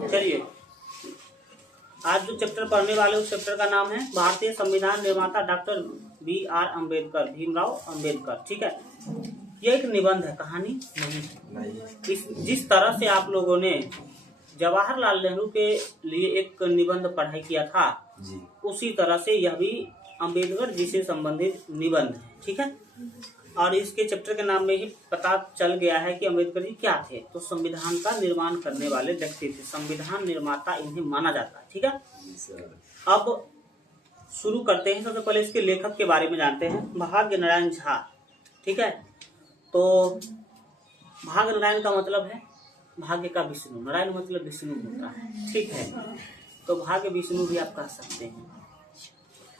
चलिए, आज जो चैप्टर पढ़ने वाले उस चैप्टर का नाम है भारतीय संविधान निर्माता डॉक्टर BR अम्बेडकर, भीमराव अम्बेडकर। ठीक है, ये एक निबंध है, कहानी नहीं। जिस तरह से आप लोगों ने जवाहरलाल नेहरू के लिए एक निबंध पढ़ाई किया था जी, उसी तरह से यह भी अम्बेडकर जी से संबंधित निबंध है। ठीक है, और इसके चैप्टर के नाम में ही पता चल गया है कि अम्बेडकर जी क्या थे। तो संविधान का निर्माण करने वाले व्यक्ति थे, संविधान निर्माता इन्हें माना जाता है। ठीक है, अब शुरू करते हैं। सबसे पहले इसके लेखक के बारे में जानते हैं, भाग्य नारायण झा। ठीक है, तो भाग्य नारायण का मतलब है भाग्य का विष्णु, नारायण मतलब विष्णु होता है। ठीक है, तो भाग्य विष्णु भी आप कह सकते हैं।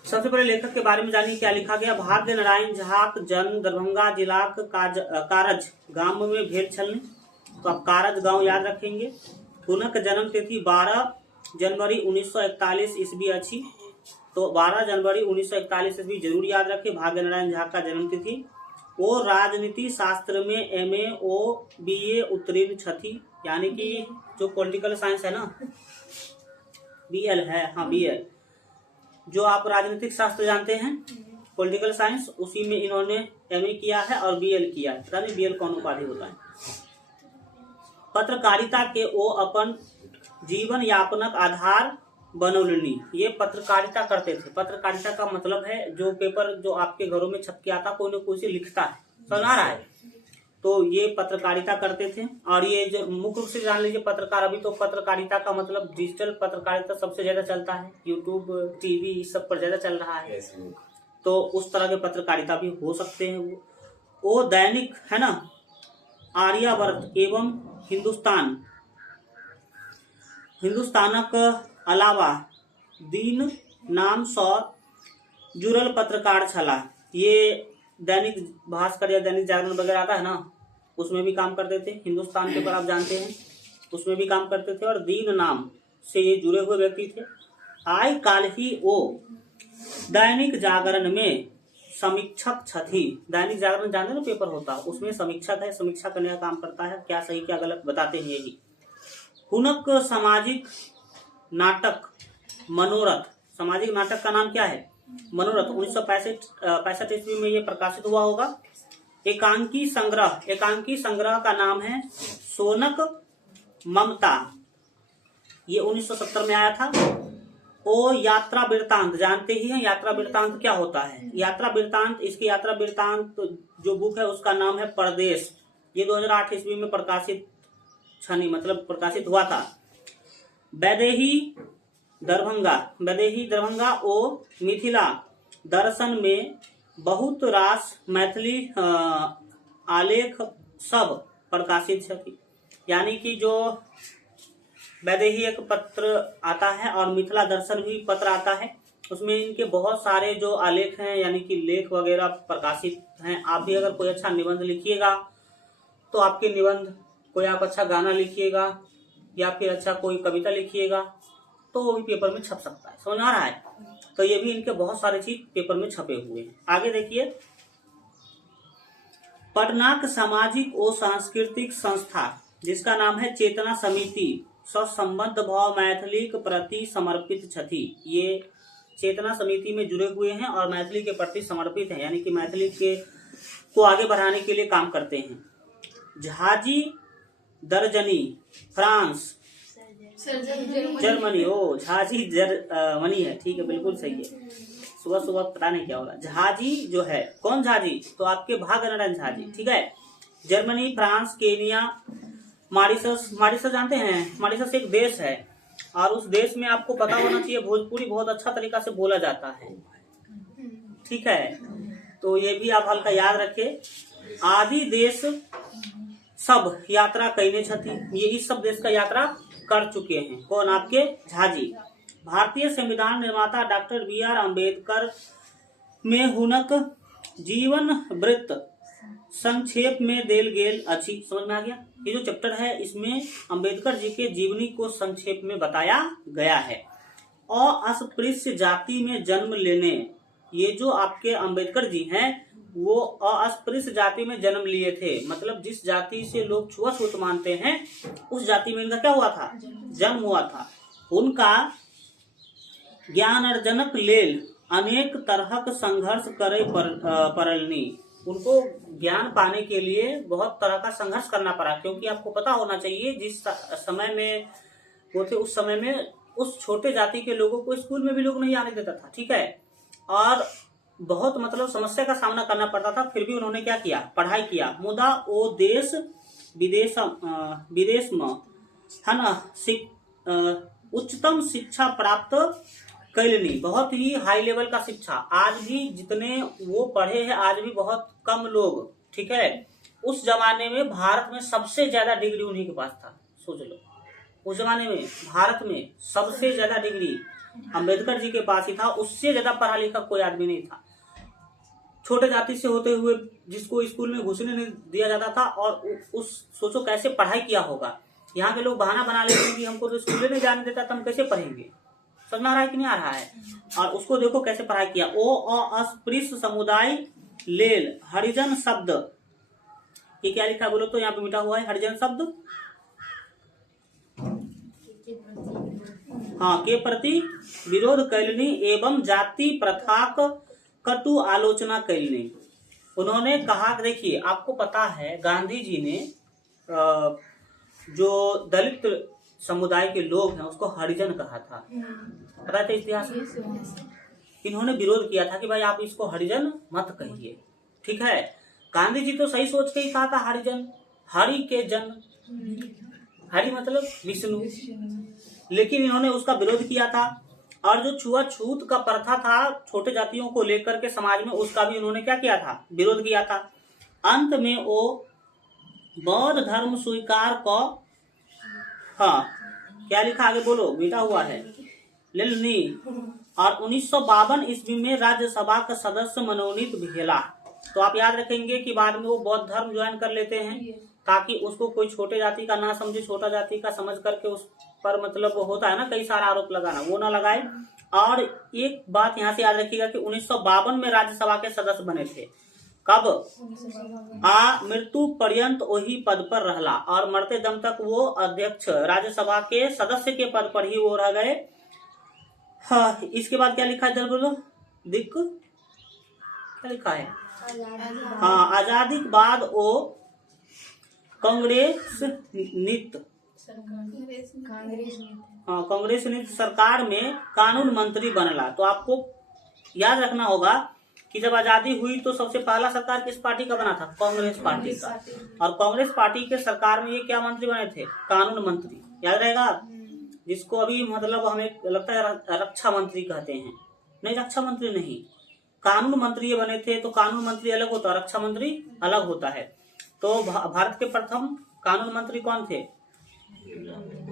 सबसे पहले लेखक के बारे में जानिए क्या लिखा गया। भाग्य नारायण झा जन्म दरभंगा जिला कारज गांव में भेल छलनी। तो आप कारज गांव याद रखेंगे। हुनक जन्म तिथि 12 जनवरी 1941 ईस्वी अच्छी। तो 12 जनवरी 1941 ईस्वी जरूर याद रखें भाग्य नारायण झा का जन्म तिथि। वो राजनीति शास्त्र में MA और BA उत्तीर्ण छथी, यानी कि जो पॉलिटिकल साइंस है ना, BL है, हाँ BL, जो आप राजनीतिक शास्त्र जानते हैं पॉलिटिकल साइंस, उसी में इन्होंने MA किया है और BL किया है। पता नहीं BL कौन उपाधि होता है। पत्रकारिता के वो अपन जीवन यापनक आधार बनौलनी, ये पत्रकारिता करते थे। पत्रकारिता का मतलब है जो पेपर जो आपके घरों में छप के आता, कोई न कोई से लिखता है, समझ आ रहा है। तो ये पत्रकारिता करते थे। और ये जो मुख्य रूप से जान लीजिए पत्रकार, अभी तो पत्रकारिता का मतलब डिजिटल पत्रकारिता सबसे ज्यादा चलता है, यूट्यूब TV इस सब पर ज्यादा चल रहा है। तो उस तरह के पत्रकारिता भी हो सकते हैं। वो दैनिक है ना, आर्यावर्त एवं हिंदुस्तानक अलावा दिन नाम सौ जुड़ल पत्रकार छला। ये दैनिक भास्कर या दैनिक जागरण वगैरह आता है ना, उसमें भी काम करते थे। हिंदुस्तान पेपर आप जानते हैं, उसमें भी काम करते थे। और दीन नाम से ये जुड़े हुए व्यक्ति थे। आय काल ही वो दैनिक जागरण में समीक्षक छथी। दैनिक जागरण जानते ना पेपर होता है, उसमें समीक्षक है, समीक्षा करने का काम करता है, क्या सही क्या गलत बताते हैं यही। हुनक सामाजिक नाटक मनोरथ, सामाजिक नाटक का नाम क्या है, मनोरथ, 1965 ईस्वी में ये प्रकाशित हुआ होगा। एकांकी संग्रह का नाम है सोनक ममता, ये 1970 में आया था। ओ यात्रा वृत्तांत जानते ही हैं, यात्रा वृत्तांत क्या होता है। यात्रा वृत्तांत, इसकी यात्रा वृत्तांत जो बुक है उसका नाम है परदेश। ये 2008 ईस्वी में प्रकाशित प्रकाशित हुआ था। वैदेही दरभंगा ओ मिथिला दर्शन में बहुत रास मैथिली आलेख सब प्रकाशित छथि। यानी कि जो वैदेही एक पत्र आता है और मिथिला दर्शन भी पत्र आता है, उसमें इनके बहुत सारे जो आलेख हैं यानी कि लेख वगैरह प्रकाशित हैं। आप भी अगर कोई अच्छा निबंध लिखिएगा तो आपके निबंध, कोई आप अच्छा गाना लिखिएगा या फिर अच्छा कोई कविता लिखिएगा तो वो भी पेपर में छप सकता है, समझ आ रहा है। तो ये भी इनके बहुत सारे चीज पेपर में छपे हुए हैं। आगे देखिए, पटनाक सामाजिक और सांस्कृतिक संस्था जिसका नाम है चेतना समिति संबद्ध भाव मैथिली के प्रति समर्पित छथि। ये चेतना समिति में जुड़े हुए हैं और मैथिली के प्रति समर्पित हैं, यानी कि मैथिली के को आगे बढ़ाने के लिए काम करते हैं। Jhaji दर्जनी France Germany, Jhaji Germany है, ठीक है, बिल्कुल सही है। सुबह सुबह पता नहीं क्या होगा। झाजी जो है, कौन झाजी, तो आपके भाग्य नारायण झाजी। ठीक है, जर्मनी, फ्रांस, केनिया, मॉरिशस जानते हैं। मॉरिशस एक देश है और उस देश में आपको पता होना चाहिए भोजपुरी बहुत अच्छा तरीका से बोला जाता है। ठीक है, तो ये भी आप हल्का याद रखें। आदि देश सब यात्रा कईने छथी, ये इस सब देश का यात्रा कर चुके हैं। कौन, आपके झाजी। भारतीय संविधान निर्माता डॉक्टर BR अम्बेडकर में हुनक जीवन वृत्त संक्षेप में देल गेल अच्छी। समझ में आ गया। ये जो चैप्टर है इसमें अम्बेडकर जी के जीवनी को संक्षेप में बताया गया है। अस्पृश्य जाति में जन्म लेने, ये जो आपके अम्बेडकर जी हैं वो अस्पृश्य जाति में जन्म लिए थे। मतलब जिस जाति से लोग छुआछूत मानते हैं उस जाति में इनका क्या हुआ था, जन्म हुआ था। उनका ज्ञान अर्जनक लेल अनेक तरहक संघर्ष करे पड़लनी। उनको ज्ञान पाने के लिए बहुत तरह का संघर्ष करना पड़ा, क्योंकि आपको पता होना चाहिए जिस समय में वो थे उस समय में उस छोटे जाति के लोगों को स्कूल में भी लोग नहीं आने देता था, ठीक है, और बहुत मतलब समस्या का सामना करना पड़ता था। फिर भी उन्होंने क्या किया, पढ़ाई किया। मुदा वो देश विदेश में है ना उच्चतम शिक्षा प्राप्त कैलनी, बहुत ही हाई लेवल का शिक्षा। आज भी जितने वो पढ़े हैं आज भी बहुत कम लोग, ठीक है। उस जमाने में भारत में सबसे ज्यादा डिग्री उन्हीं के पास था, सोच लो। उस जमाने में भारत में सबसे ज्यादा डिग्री अंबेडकर जी के पास ही था, उससे ज्यादा पढ़ा लिखा कोई आदमी नहीं था। छोटे जाति से होते हुए जिसको स्कूल में घुसने नहीं दिया जाता था, और उस सोचो कैसे पढ़ाई किया होगा। यहाँ के लोग बहाना बना लेते हैं कि हमको तो स्कूल नहीं जाने देता तो हम कैसे पढ़ेंगे, समझ में आ रहा है कि नहीं आ रहा है। और उसको देखो कैसे पढ़ाई किया। ओ अस्पृश्य समुदाय लेल हरिजन शब्द, ये क्या लिखा बोलो तो यहाँ पे मिटा हुआ है हरिजन शब्द, हाँ, के प्रति विरोध कैलनी एवं जाति प्रथाक कटु आलोचना कैलनी। उन्होंने कहा, देखिए आपको पता है गांधी जी ने जो दलित समुदाय के लोग हैं उसको हरिजन कहा था, पता है इतिहास में। इन्होंने विरोध किया था कि भाई आप इसको हरिजन मत कहिए, ठीक है। गांधी जी तो सही सोच के ही कहा था हरिजन, हरि के जन, हरि मतलब विष्णु, लेकिन इन्होंने उसका विरोध किया था। और जो छुआछूत का प्रथा था छोटे जातियों को लेकर के समाज में, उसका भी उन्होंने क्या किया था, विरोध किया था। अंत में वो बौद्ध धर्म स्वीकार को, हाँ क्या लिखा आगे बोलो, मिटा हुआ है लेलनी। और 1952 ईस्वी में राज्यसभा का सदस्य मनोनीत भेला। तो आप याद रखेंगे कि बाद में वो बौद्ध धर्म ज्वाइन कर लेते हैं, ताकि उसको कोई छोटे जाति का ना समझे, छोटा जाति का समझ करके उस पर मतलब वो होता है ना कई सारा आरोप लगाना, वो ना लगाए। और एक बात यहाँ से याद रखिएगा कि 1952 में राज्यसभा के सदस्य बने थे। कब? मृत्यु पर्यंत वही पद पर रहला, और मरते दम तक वो अध्यक्ष राज्यसभा के सदस्य के पद पर ही वो रह गए। हाँ, इसके बाद क्या लिखा है जरा बोलो, दिक क्या लिखा है, हाँ, आजादी के बाद वो कांग्रेस नीत सरकार में कानून मंत्री बनला। तो आपको याद रखना होगा कि जब आजादी हुई तो सबसे पहला सरकार किस पार्टी का बना था, कांग्रेस पार्टी का। और कांग्रेस पार्टी के सरकार में ये क्या मंत्री बने थे, कानून मंत्री, याद रहेगा। जिसको अभी मतलब हमें लगता है रक्षा मंत्री कहते हैं, नहीं रक्षा मंत्री नहीं, कानून मंत्री ये बने थे। तो कानून मंत्री अलग होता है, रक्षा मंत्री अलग होता है। तो भारत के प्रथम कानून मंत्री कौन थे,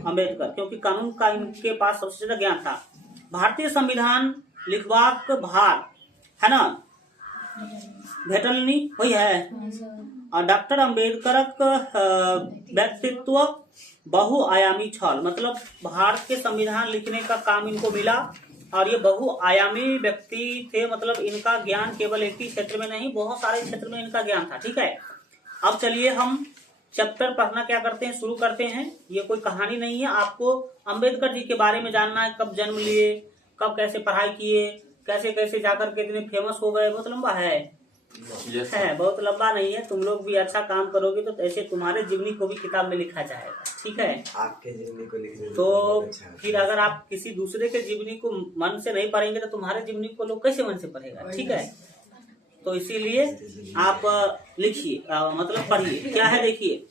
अंबेडकर, क्योंकि कानून का इनके पास सबसे ज्यादा ज्ञान था। भारतीय संविधान लिखवाक भार है ना भेटलनी वही है। और डॉक्टर अंबेडकर व्यक्तित्व बहुआयामी छल, मतलब भारत के संविधान लिखने का काम इनको मिला, और ये बहुआयामी व्यक्ति थे। मतलब इनका ज्ञान केवल एक ही क्षेत्र में नहीं, बहुत सारे क्षेत्र में इनका ज्ञान था, ठीक है। अब चलिए हम चैप्टर पढ़ना क्या करते हैं, शुरू करते हैं। ये कोई कहानी नहीं है, आपको अंबेडकर जी के बारे में जानना है, कब जन्म लिए, कब कैसे पढ़ाई किए, कैसे कैसे जाकर के इतने फेमस हो गए। बहुत लंबा है, बहुत लंबा नहीं है। तुम लोग भी अच्छा काम करोगे तो ऐसे तुम्हारे जीवनी को भी किताब में लिखा जाएगा, ठीक है। आपके जीवनी को लिखने तो फिर अगर आप किसी दूसरे के जीवनी को मन से नहीं पढ़ेंगे तो तुम्हारे जीवनी को लोग कैसे मन से पढ़ेगा, ठीक है। तो इसीलिए आप लिखिए, मतलब पढ़िए। क्या है देखिए,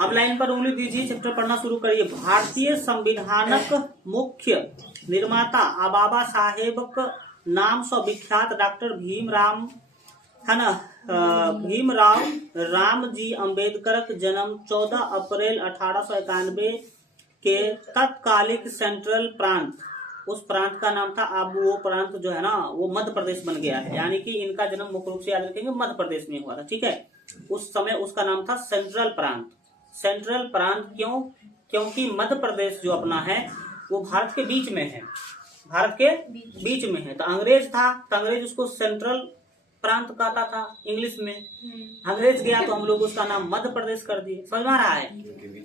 अब लाइन पर उंगली दीजिए, चैप्टर पढ़ना शुरू करिए। भारतीय संविधानक मुख्य निर्माता बाबा साहेब नाम से विख्यात डॉक्टर भीमराव है ना, भीमराव रामजी अम्बेडकर जन्म 14 अप्रैल 1891 के तत्कालिक सेंट्रल प्रांत, उस प्रांत का नाम था, अब वो प्रांत जो है ना वो मध्य प्रदेश बन गया है। यानी कि इनका जन्म मुख्य रूप से याद रखेंगे मध्य प्रदेश में हुआ था, ठीक है। उस समय उसका नाम था सेंट्रल प्रांत। सेंट्रल प्रांत क्यों? क्योंकि मध्य प्रदेश जो अपना है वो भारत के बीच में है, भारत के बीच में है। तो अंग्रेज था तो अंग्रेज उसको सेंट्रल प्रांत कहता था इंग्लिश में। अंग्रेज गया तो हम लोग उसका नाम मध्य प्रदेश कर दिए, समझ में आ रहा है।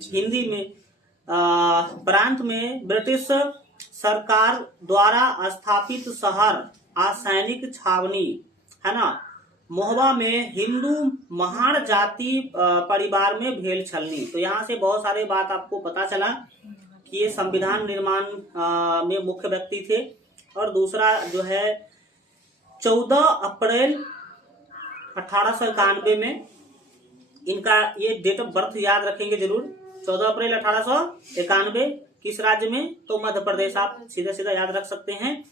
हिंदी में प्रांत में ब्रिटिश सरकार द्वारा स्थापित शहर आ सैनिक छावनी है ना। मोहबा में हिंदू महार जाति परिवार में भेल छलनी। तो यहाँ से बहुत सारे बात आपको पता चला कि ये संविधान निर्माण में मुख्य व्यक्ति थे। और दूसरा जो है 14 अप्रैल 1891 में इनका ये डेट ऑफ बर्थ याद रखेंगे जरूर। 14 अप्रैल 1891 किस राज्य में? तो मध्य प्रदेश। आप सीधा सीधा याद रख सकते हैं।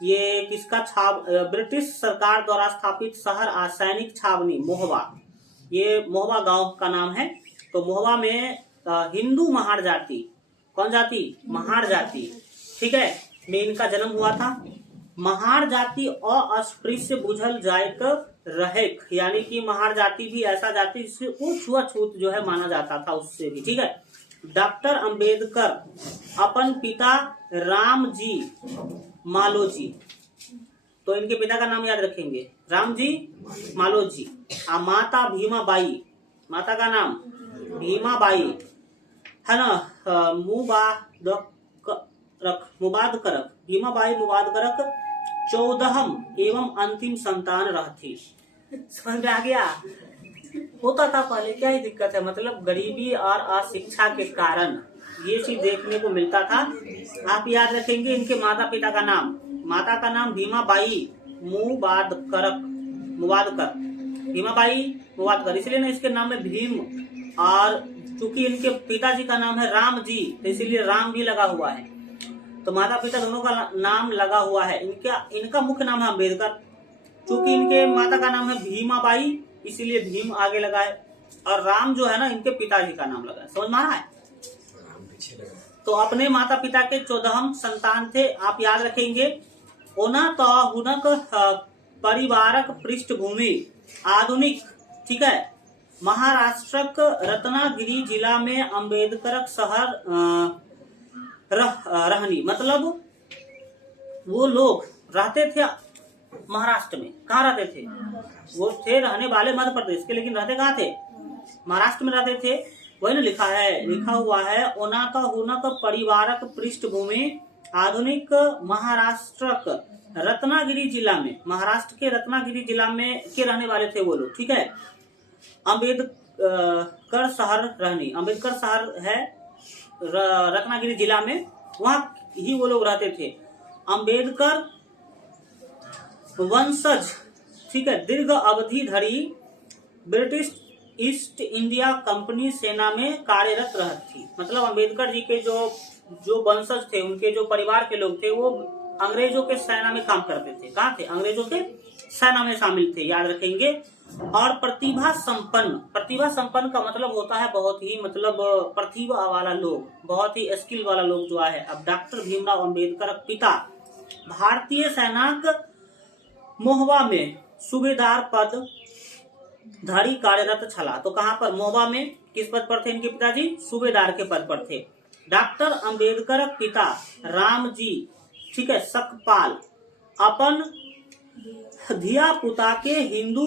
ये किसका ब्रिटिश सरकार द्वारा स्थापित शहर आ सैनिक छावनी मोहबा, ये मोहबा गांव का नाम है। तो मोहबा में हिंदू महार जाति, कौन जाति? महार जाति, ठीक है, में इनका जन्म हुआ था। महार जाति अस्पृश्य बुझल जायक रहेक, यानी कि महार जाति भी ऐसा जाति जिससे वो छुआछूत जो है माना जाता था उससे भी, ठीक है। डॉक्टर अंबेडकर अपन पिता रामजी मालोजी, तो इनके पिता का नाम याद रखेंगे, रामजी मालोजी। माता भीमाबाई, माता का नाम भीमाबाई है ना। मुबादकरक, भीमाबाई मुबादकरक 14वीं एवं अंतिम संतान रहती। समझ में आ गया? होता था पहले, क्या ही दिक्कत है, मतलब गरीबी और अशिक्षा के कारण ये चीज देखने को मिलता था। आप याद रखेंगे इनके माता पिता का नाम, माता का नाम भीमाबाई मुबादकर, भीमाबाई मुबादकर, इसलिए ना इसके नाम में भीम, और चूंकि इनके पिताजी का नाम है राम जी तो इसीलिए राम भी लगा हुआ है। तो माता पिता दोनों का नाम लगा हुआ है। इनका मुख्य नाम है अम्बेडकर, चूंकि इनके माता का नाम है भीमाबाई इसीलिए भीम आगे लगा है, और राम जो है ना इनके पिताजी का नाम लगा है। समझ में आ रहा है? तो अपने माता पिता के 14वीं संतान थे, आप याद रखेंगे। ओना तो हुनक परिवारक पृष्ठभूमि आधुनिक, ठीक है, महाराष्ट्रक रत्नागिरी जिला में अम्बेडकर शहर रहनी, मतलब वो लोग रहते थे महाराष्ट्र में। कहाँ रहते थे? वो थे रहने वाले मध्य प्रदेश के, लेकिन रहते कहाँ थे? महाराष्ट्र में रहते थे। वही ना लिखा हुआ है ओनाका हुनक परिवारक पृष्ठभूमि आधुनिक महाराष्ट्रक रत्नागिरी जिला में, महाराष्ट्र के रत्नागिरी जिला में के रहने वाले थे वो लोग, ठीक है। अम्बेडकर शहर रहनी, अम्बेडकर शहर है रत्नागिरी जिला में, वहाँ ही वो लोग रहते थे। अम्बेडकर वंशज, ठीक है, दीर्घ अवधि धरी ब्रिटिश ईस्ट इंडिया कंपनी सेना में कार्यरत रहती। मतलब अम्बेडकर जी के जो वंशज थे, उनके जो परिवार के लोग थे, वो अंग्रेजों के सेना में काम करते थे। कहाँ थे? अंग्रेजों के सेना में शामिल थे, याद रखेंगे। और प्रतिभा संपन्न का मतलब होता है बहुत ही, मतलब प्रतिभा वाला लोग, बहुत ही स्किल वाला लोग जो है। अब डॉक्टर भीमराव अम्बेडकर पिता भारतीय सेना मोहबा में सूबेदार पद धारी कार्यरत छला। तो कहाँ पर? मोहबा में किस पद पर थे इनके पिताजी? सूबेदार के पद पर थे। डॉक्टर अंबेडकर पिता रामजी, ठीक है, सकपाल अपन धिया पुता के हिंदू,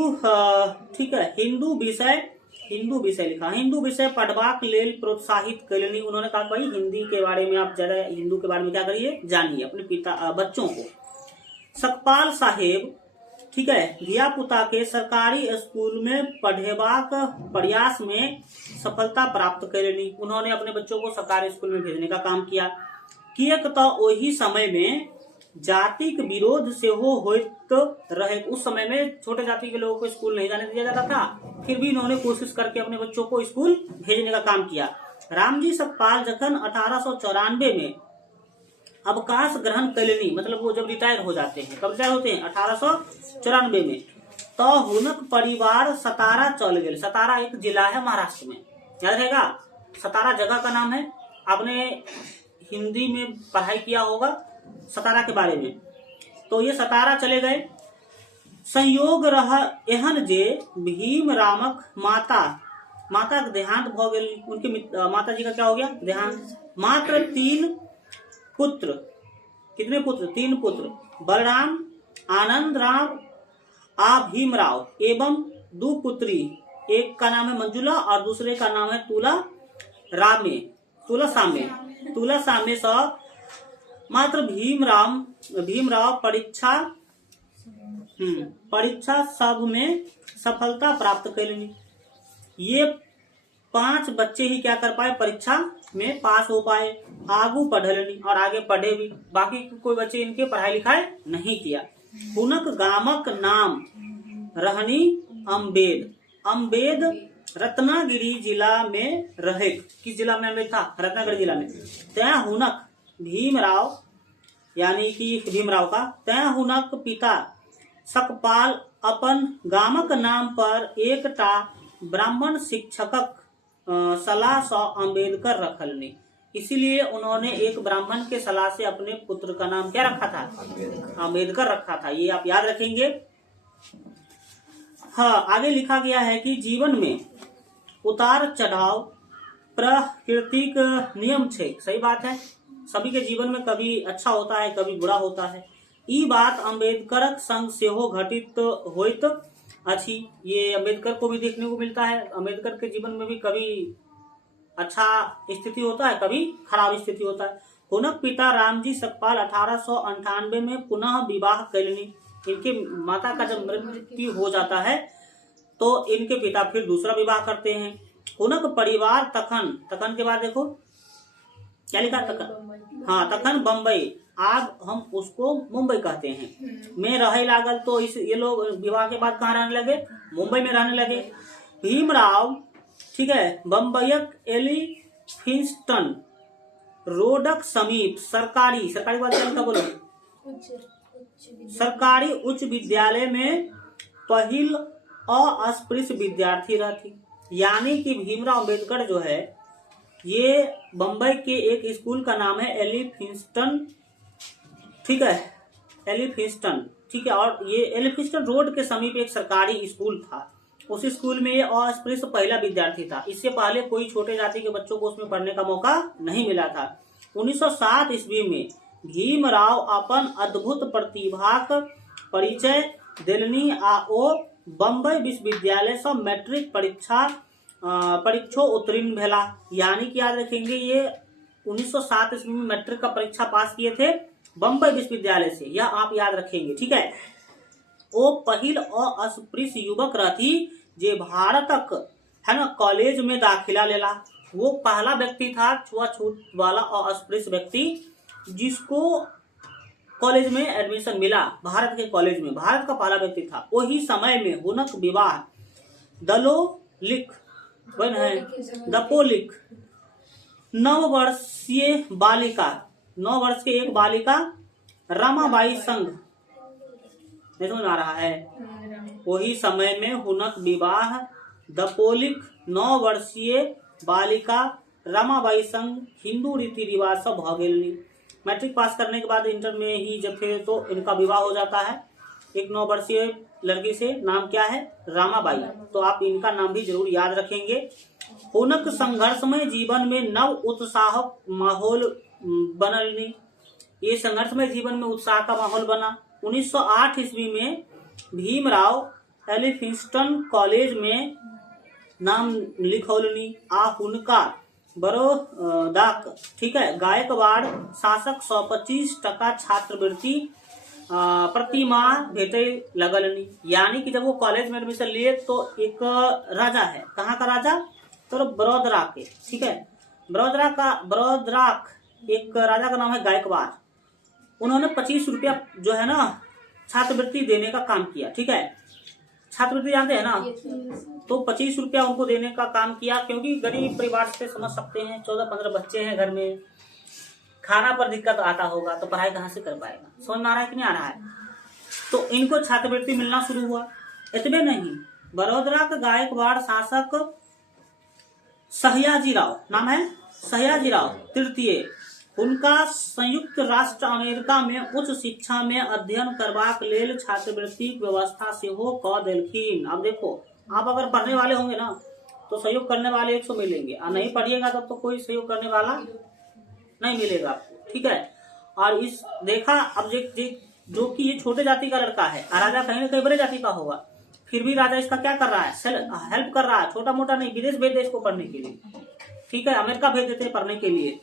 ठीक है, हिंदू विषय लिखा, हिंदू विषय पढ़वाक लेल प्रोत्साहित करेनी। उन्होंने कहा भाई हिंदी के बारे में आप जरा हिंदू के बारे में क्या करिए, जानिए अपने पिता बच्चों को। सकपाल साहेब, ठीक है, धिया पुता के सरकारी स्कूल में पढ़ेबाक प्रयास में सफलता प्राप्त करेनी। उन्होंने अपने बच्चों को सरकारी स्कूल में भेजने का काम किया। कियक तो वही समय में जातिक विरोध से हो होइत रहे। उस समय में छोटे जाति के लोगों को स्कूल नहीं जाने दिया जाता था, फिर भी इन्होंने कोशिश करके अपने बच्चों को स्कूल भेजने का काम किया। रामजी सकपाल जखन 1894 में अवकाश ग्रहण कैलनी, मतलब वो जब रिटायर हो जाते हैं, कब रिटायर होते हैं? 1894 में। तो हुनक परिवार सतारा चल गए। सतारा एक जिला है महाराष्ट्र में, याद रहेगा। सतारा जगह का नाम है, आपने हिंदी में पढ़ाई किया होगा सतारा के बारे में। तो ये सतारा चले गए। संयोग रह एहन जे भीम रामक माता का देहांत भ गेल। उनके माता जी का क्या हो गया? देहांत। मात्र 3 पुत्र, कितने पुत्र? 3 पुत्र, बलराम, आनंद राम आ भीमराव एवं 2 पुत्री। एक का नाम है मंजुला और दूसरे का नाम है तुला रामे। तुलसामे स मात्र भीमराव परीक्षा सब में सफलता प्राप्त कैलनी। ये 5 बच्चे ही क्या कर पाए, परीक्षा में पास हो पाए, आगू पढ़लनी और आगे पढ़े भी, बाकी कोई बच्चे इनके पढ़ाई लिखाई नहीं किया। हुनक गामक नाम रहनी अम्बेद रत्नागिरी जिला में रहे। किस जिला में अम्बेद था, रत्नागिरी जिला में। तय हुनक भीमराव यानी कि भीमराव का तय हुनक पिता सकपाल अपन गामक नाम पर एकटा ब्राह्मण शिक्षकक सलाह से अम्बेडकर रखलनी। इसीलिए उन्होंने एक ब्राह्मण के सलाह से अपने पुत्र का नाम क्या रखा था, अम्बेडकर रखा था। ये आप याद रखेंगे। हाँ, आगे लिखा गया है कि जीवन में उतार चढ़ाव प्राकृतिक नियम छे। सही बात है, सभी के जीवन में कभी अच्छा होता है, कभी बुरा होता है। ई बात अम्बेडकर संग सेहो घटित होइत अच्छी। ये अम्बेडकर को भी देखने को मिलता है। अम्बेडकर के जीवन में भी कभी अच्छा स्थिति होता है, कभी खराब स्थिति होता है। हुनक पिता रामजी सकपाल 1898 में पुनः विवाह कैलनी। इनके माता का जब मृत्यु हो जाता है तो इनके पिता फिर दूसरा विवाह करते हैं। हुनक परिवार तखन के बाद देखो क्या लिखा, तखन, हाँ, तखन बम्बई, आज हम उसको मुंबई कहते हैं, में रहे लागल। तो ये लोग विवाह के बाद कहाँ रहने लगे, मुंबई में रहने लगे। भीमराव, ठीक है, बम्बईक एलिफिंस्टन रोडक समीप सरकारी बात क्या बोलो, सरकारी उच्च विद्यालय में पहिल अस्पृश्य विद्यार्थी रहती। यानी कि भीमराव अम्बेडकर जो है ये बम्बई के एक स्कूल का नाम है एलिफिंस्टन, ठीक है, एलिफिंस्टन, ठीक है। और ये एलिफिंस्टन रोड के समीप एक सरकारी स्कूल था। उस स्कूल में ये अस्पृश्य पहला विद्यार्थी था। इससे पहले कोई छोटे जाति के बच्चों को उसमें पढ़ने का मौका नहीं मिला था। 1907 ईस्वी में भीमराव अपन अद्भुत प्रतिभाक परिचय देलनी आ ओ बम्बई विश्वविद्यालय से मैट्रिक परीक्षो उत्तीर्ण भेला। यानी कि याद रखेंगे ये 1907 ईस्वी में मैट्रिक का परीक्षा पास किए थे बम्बई विश्वविद्यालय से, यह आप याद रखेंगे, ठीक है। वो पहिल अस्पृश्य युवक रहती जे भारतक है ना कॉलेज में दाखिला लेला। वो पहला व्यक्ति था छुआछूत वाला अस्पृश्य व्यक्ति जिसको कॉलेज में एडमिशन मिला, भारत के कॉलेज में, भारत का पहला व्यक्ति था। वही समय में हुनक विवाह दपोलिक 9 वर्ष के एक बालिका रमाबाई संग, नहीं समझ आ रहा है, वही समय में हुनक विवाह दपोलिक 9 वर्षीय बालिका रमाबाई संग हिंदू रीति रिवाज से भ गेलनी। मैट्रिक पास करने के बाद इंटर में ही जब थे तो इनका विवाह हो जाता है एक 9 वर्षीय लड़की से। नाम क्या है, रामाबाई। तो आप इनका नाम भी जरूर याद रखेंगे। हुनक संघर्षमय जीवन में नव उत्साह माहौल बनलनी। ये संघर्षमय जीवन में उत्साह का माहौल बना। 1908 ईस्वी में भीमराव एलिफिंस्टन कॉलेज में नाम लिखौलनी आ हुनका बड़ौदाक, ठीक है, गायकवाड़ शासक 125% छात्रवृत्ति प्रति माह भेटे लगलनी। यानी कि जब वो कॉलेज में एडमिशन लिए तो एक राजा है, कहाँ का राजा, तो बड़ौदा के, ठीक है, बड़ौदा एक राजा का नाम है गायकवाड़। उन्होंने 25 रुपया जो है ना छात्रवृत्ति देने का काम किया, ठीक है। छात्रवृत्ति जानते हैं ना, तो 25 रुपया उनको देने का काम किया, क्योंकि गरीब परिवार से समझ सकते हैं 14-15 बच्चे हैं घर में, खाना पर दिक्कत आता होगा तो पढ़ाई कहाँ से कर पाएगा। समझ में आ रहा है कि नहीं आ रहा है। तो इनको छात्रवृत्ति मिलना शुरू हुआ। इतने नहीं, बड़ौदा का गायकवाड़ शासक सयाजीराव, नाम है सयाजीराव तृतीय, उनका संयुक्त राष्ट्र अमेरिका में उच्च शिक्षा में अध्ययन करबाक लेल छात्रवृत्ति व्यवस्था से हो क देलखिन। अब देखो, आप अगर पढ़ने वाले होंगे ना तो सहयोग करने वाले 100 मिलेंगे, और नहीं पढ़िएगा तब तो कोई सहयोग करने वाला नहीं मिलेगा आपको, ठीक है। और इस देखा अब जो कि ये छोटे जाति का लड़का है, राजा कहीं ना कहीं बड़े जाति का होगा, फिर भी राजा इसका क्या कर रहा है, हेल्प कर रहा है, छोटा मोटा नहीं, विदेश भेज दे इसको पढ़ने के लिए। ठीक है, अमेरिका भेज देते हैं पढ़ने के लिए।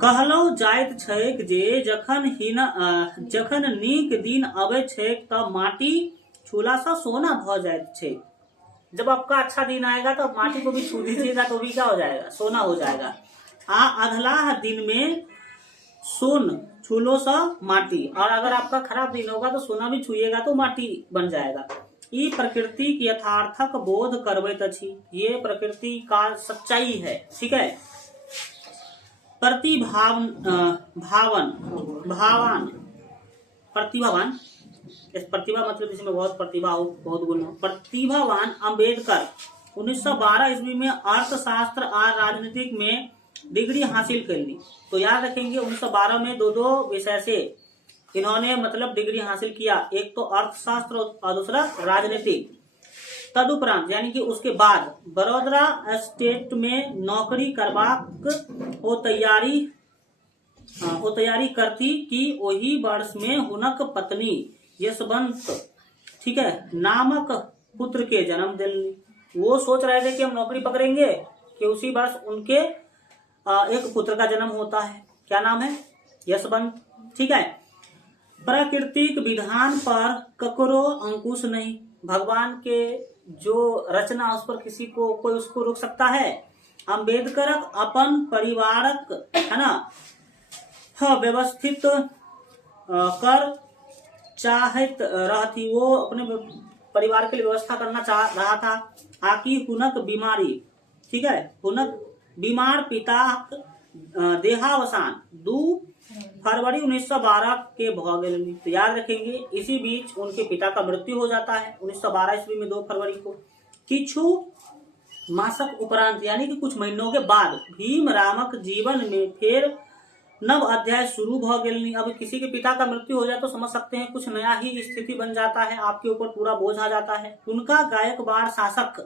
कहलौ जाइत छैक जे जखन नीक दिन अबै छैक तब माटी छूला सा सोना भ जाइत छैक। जब आपका अच्छा दिन आएगा तो माटी को भी छू दीजिएगा तो भी क्या हो जाएगा, सोना हो जाएगा। अधलाह दिन में सोन छूलो सा माटी, और अगर आपका खराब दिन होगा तो सोना भी छुएगा तो माटी बन जाएगा। ये प्रकृति की यथार्थक बोध करवैत अछि, ये प्रकृति का सच्चाई है। ठीक है, प्रतिभावान प्रतिभा मतलब इसमें बहुत प्रतिभा हो, बहुत गुण हो। प्रतिभावान अंबेडकर 1912 ईस्वी में अर्थशास्त्र और राजनीतिक में डिग्री हासिल कर ली। तो याद रखेंगे 1912 में दो विषय से इन्होंने मतलब डिग्री हासिल किया, एक तो अर्थशास्त्र और दूसरा राजनीतिक। तदुपरांत यानी कि उसके बाद बड़ौदा स्टेट में नौकरी करबाक ओ तैयारी करती कि वही वर्ष में हुनक पत्नी यशवंत, ठीक है, नामक पुत्र के जन्म दिलनी। वो सोच रहे थे कि हम नौकरी पकड़ेंगे कि उसी वर्ष उनके एक पुत्र का जन्म होता है। क्या नाम है? यशवंत। ठीक है, प्राकृतिक विधान पर ककरो अंकुश नहीं, भगवान के जो रचना उस पर किसी को कोई उसको रोक सकता है। अम्बेडकर अपन परिवारक है ना व्यवस्थित कर चाहत रहती, वो अपने परिवार के लिए व्यवस्था करना चाह रहा था। आकि हुनक बीमारी, ठीक है, हुनक बीमार पिता देहावसान 2 फरवरी 1912 के भ गेलनी। तो याद रखेंगे इसी बीच उनके पिता का मृत्यु हो जाता है 1912 ईस्वी में 2 फरवरी को। किछु मासक उपरांत यानी कि कुछ महीनों के बाद भीम रामक जीवन में फिर नव अध्याय शुरू भ गेलनी। अब किसी के पिता का मृत्यु हो जाए तो समझ सकते हैं कुछ नया ही स्थिति बन जाता है, आपके ऊपर पूरा बोझ आ जाता है। उनका गायकवाड़ शासक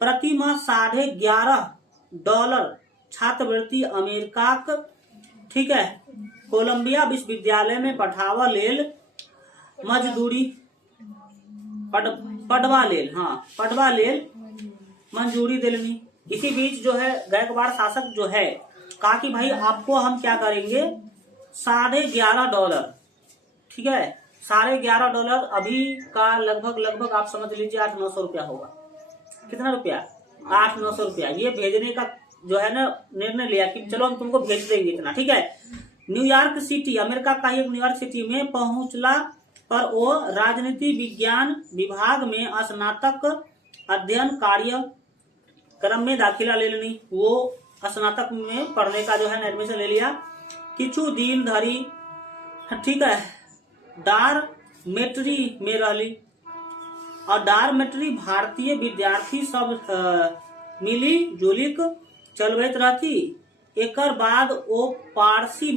प्रति माह $11.5 छात्रवृत्ति अमेरिका, ठीक है, कोलंबिया विश्वविद्यालय में पढ़ावा लेल मजदूरी पढ़वा लेल मंजूरी दिलनी। इसी बीच जो है गायकवाड़ शासक जो है कहा कि भाई आपको हम क्या करेंगे $11.5, ठीक है, $11.5 अभी का लगभग आप समझ लीजिए 800-900 रुपया होगा। कितना रुपया? 800-900 रुपया। ये भेजने का जो है ना निर्णय लिया कि चलो हम तुमको भेज देंगे इतना। ठीक है, न्यूयॉर्क सिटी, अमेरिका का एक न्यूयॉर्क सिटी में पहुंचला पर वो राजनीति विज्ञान विभाग में स्नातक अध्ययन कार्यक्रम में दाखिला ले लेनी। वो स्नातक में पढ़ने का जो है एडमिशन ले लिया। किछु दिन धरी, ठीक है, डॉर्मेट्री में रहली, और डॉर्मेट्री भारतीय विद्यार्थी सब मिली जुली चलबैत रहती। एकर बाद ओ पारसी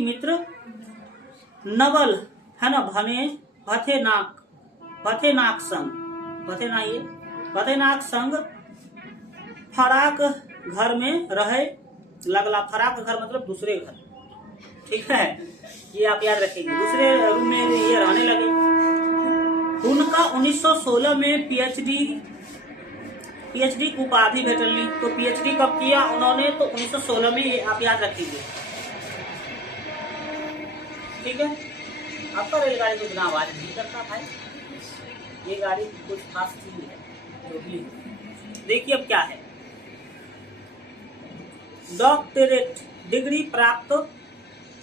मित्र नवल है ना भथेनाक संग फराक घर में रहे लगला। फराक घर मतलब दूसरे घर, ठीक है, ये आप याद रखेंगे, दूसरे रूम में ये रहने लगे। उनका 1916 में पीएचडी की उपाधि भेटली। तो पीएचडी कब किया उन्होंने? तो 1916 में, ये आप याद रखेंगे। ठीक है, आपका रेलगाड़ी को इतना आवाज नहीं करता भाई, ये गाड़ी कुछ खास चीज है जो भी। देखिए अब क्या है, डॉक्टरेट डिग्री प्राप्त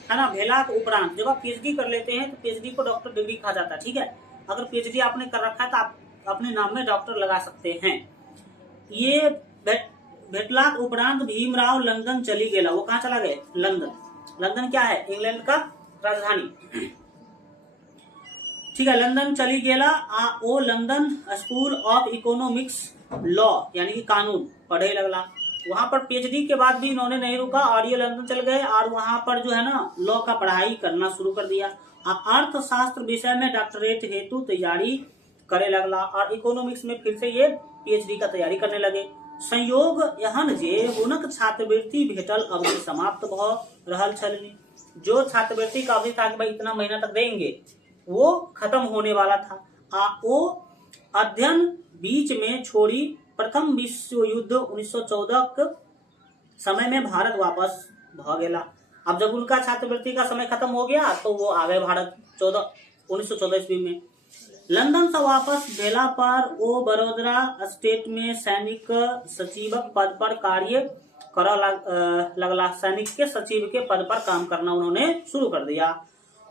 है ना भेलाक उपरांत जब आप पीएचडी कर लेते हैं तो पीएचडी को डॉक्टर डिग्री कहा जाता है। ठीक है, अगर पीएचडी आपने कर रखा है तो आप अपने नाम में डॉक्टर लगा सकते हैं। ये भेटलाक उपरांत भीमराव लंदन चली गेला। वो कहाँ चला गए? लंदन क्या है? इंग्लैंड का राजधानी। ठीक है, लंदन चली गेला। ओ London school of economics law यानी कि कानून पढ़े लगला। वहां पर पीएचडी के बाद भी इन्होंने नहीं रुका और ये लंदन चल गए और वहां पर जो है ना लॉ का पढ़ाई करना शुरू कर दिया। अर्थशास्त्र विषय में डॉक्टरेट हेतु तैयारी करे लगला और इकोनॉमिक्स में फिर से ये पीएचडी का तैयारी करने लगे। संयोग एहन जे हुनक छात्रवृत्ति भेटल अवधि समाप्त भ रहल छलनि। जो छात्रवृत्ति का अवधि था कि भाई इतना महीना तक देंगे, वो खत्म होने वाला था। वो अध्ययन बीच में छोड़ी प्रथम विश्व युद्ध 1914 के समय में भारत वापस भ गेला। अब जब उनका छात्रवृत्ति का समय खत्म हो गया तो वो आ गए भारत 1914 ईस्वी में। लंदन से वापस भेला पर वो बड़ोदरा स्टेट में सैनिक सचिवक पद पर कार्य कर लगला। सैनिक के सचिव के पद पर काम करना उन्होंने शुरू कर दिया।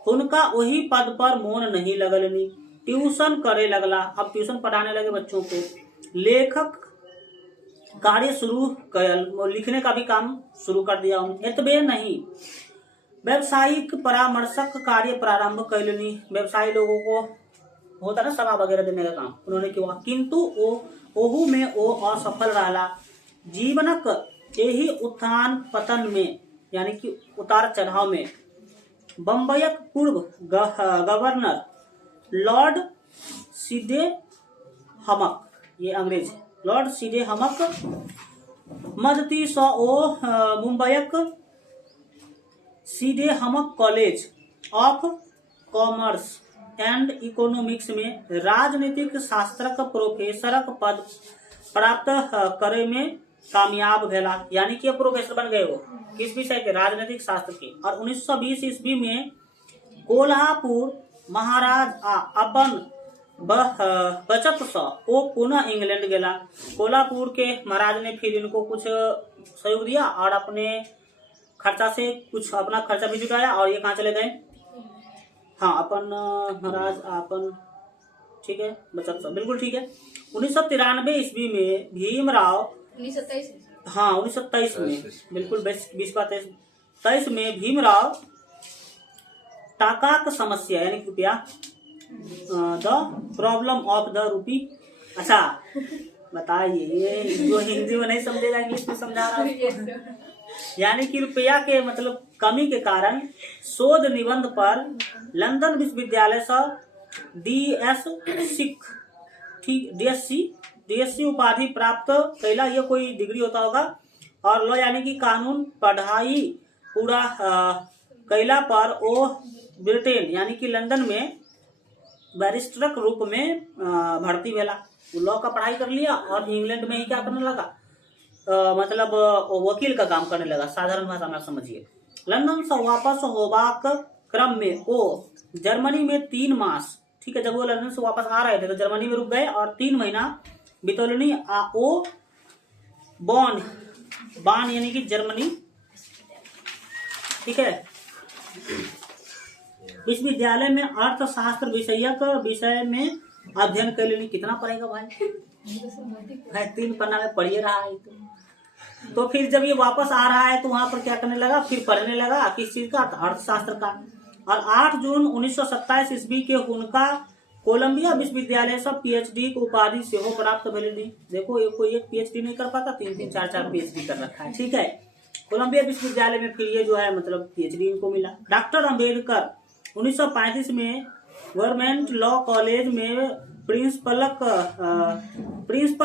उनका वही पद पर मोन नहीं लगलनी, ट्यूशन करे लगला। अब ट्यूशन पढ़ाने लगे बच्चों को। लेखक कार्य शुरू कर, लिखने का भी काम शुरू कर दिया। एतबे नहीं, व्यवसायिक परामर्शक कार्य प्रारंभ कैलनी। व्यवसायी लोगों को होता ना सलाह वगैरह देने का काम उन्होंने किया, किंतु ओहू में वो असफल रहा। जीवनक यही उत्थान पतन में यानी कि उतार चढ़ाव में बम्बईक पूर्व गवर्नर लॉर्ड सीडे हमक, ये अंग्रेज लॉर्ड सीडे हमक मदती स ओ मुंबईक सीडे हमक college of commerce and economics में राजनीतिक शास्त्रक प्रोफेसरक पद प्राप्त करे में कामयाब भेला। यानी कि प्रोफेसर बन गए वो किस विषय के, राजनीतिक शास्त्र के। और 1920 ईस्वी में कोल्हापुर महाराज अपन बचत स वो पुनः इंग्लैंड गेला। कोल्हापुर के महाराज ने फिर इनको कुछ सहयोग दिया और अपने खर्चा से कुछ अपना खर्चा भी जुटाया और ये कहाँ चले गए, हाँ अपन महाराज अपन, ठीक है बचत स, बिल्कुल ठीक है। 1993 ईस्वी में भीमराव 1927 हाँ 1927 में बिल्कुल 23 में भीमराव टाका समस्या यानी रुपया the problem of the rupee. अच्छा बताइए, जो हिंदी में नहीं समझेगा इंग्लिश में समझा रहा है। यानी कि रुपया के मतलब कमी के कारण शोध निबंध पर लंदन विश्वविद्यालय से डीएससी उपाधि प्राप्त कैला। ये कोई डिग्री होता होगा। और लॉ यानी कि कानून पढ़ाई पूरा कैला पर वो ब्रिटेन यानी कि लंदन में बैरिस्टर रूप में भर्ती भेला। लॉ का पढ़ाई कर लिया और इंग्लैंड में ही क्या करने लगा, मतलब वकील का काम करने लगा। साधारण भाषा में समझिए। लंदन से वापस होबाक क्रम में वो जर्मनी में 3 मास, ठीक है, जब वो लंदन से वापस आ रहे थे तो जर्मनी में रुक गए और 3 महीना बितौलनी ओ बॉन यानी कि जर्मनी, ठीक है, विश्वविद्यालय में अर्थशास्त्र विषय में अध्ययन कर लेनी। कितना पढ़ेगा भाई, 3 पन्ना में पढ़िए रहा है। तो फिर जब ये वापस आ रहा है तो वहां पर क्या करने लगा, फिर पढ़ने लगा किस चीज का, अर्थशास्त्र का। और 8 जून 1927 ईस्वी के उनका कोलंबिया विश्वविद्यालय से पीएचडी की उपाधि से हो प्राप्त भेली। देखो ये कोई एक पीएचडी नहीं कर पाता, 3-3, 4-4 पीएचडी कर रखा है, ठीक है। कोलंबिया विश्वविद्यालय में फिर ये जो है मतलब पीएचडी इनको मिला। डॉक्टर अम्बेडकर 1935 में गवर्नमेंट लॉ कॉलेज में प्रिंसिपल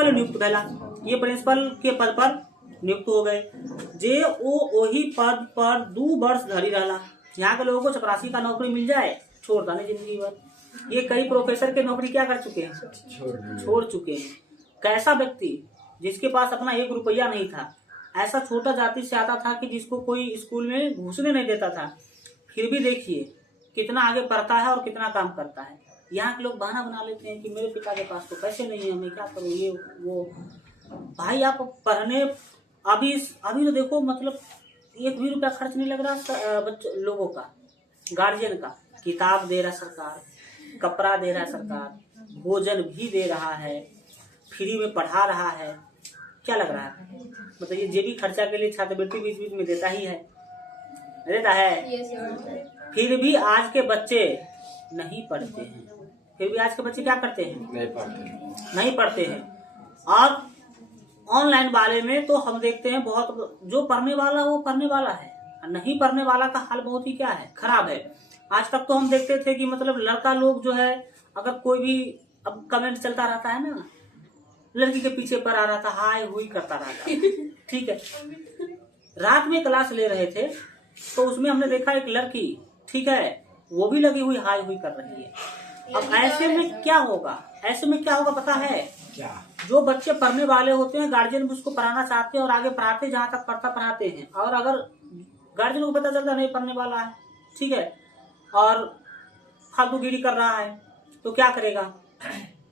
नियुक्त भेला। ये प्रिंसिपल के पद पर नियुक्त हो गए। जे वही पद पर 2 वर्ष धरी रहला। यहाँ के लोगों को चपरासी का नौकरी मिल जाए छोड़ता नहीं जिंदगी भर। ये कई प्रोफेसर के नौकरी क्या कर चुके हैं, छोड़ चुके हैं। कैसा व्यक्ति जिसके पास अपना 1 रुपया नहीं था, ऐसा छोटा जाति से आता था कि जिसको कोई स्कूल में घुसने नहीं देता था, फिर भी देखिए कितना आगे पढ़ता है और कितना काम करता है। यहाँ के लोग बहाना बना लेते हैं कि मेरे पिता के पास तो पैसे नहीं है, मैं क्या करूँ, ये वो। भाई आप पढ़ने अभी तो देखो मतलब 1 भी रुपया खर्च नहीं लग रहा बच्चों लोगों का, गार्जियन का। किताब दे रहा सरकार, कपड़ा दे रहा सरकार, भोजन भी दे रहा है, फ्री में पढ़ा रहा है। क्या लग रहा है, मतलब ये जेबी खर्चा के लिए छात्रवृत्ति बीच में देता ही है, देता है। फिर भी आज के बच्चे नहीं पढ़ते हैं। फिर भी आज के बच्चे क्या करते हैं, नहीं पढ़ते हैं। और ऑनलाइन वाले में तो हम देखते हैं बहुत, जो पढ़ने वाला वो पढ़ने वाला है, नहीं पढ़ने वाला का हाल बहुत ही क्या है, खराब है। आज तक तो हम देखते थे कि मतलब लड़का लोग जो है, अगर कोई भी अब कमेंट चलता रहता है ना, लड़की के पीछे पड़ा रहता, हाय हुई करता रहता, ठीक है। रात में क्लास ले रहे थे तो उसमें हमने देखा एक लड़की, ठीक है, वो भी लगी हुई हाय हुई कर रही है। अब ऐसे में क्या होगा, पता है, क्या जो बच्चे पढ़ने वाले होते हैं, गार्जियन भी उसको पढ़ाना चाहते हैं और आगे पढ़ाते, जहाँ तक पढ़ता पढ़ाते हैं, और अगर गार्जियन को पता चलता नहीं पढ़ने वाला है, ठीक है, और फालतूगिरी कर रहा है, तो क्या करेगा,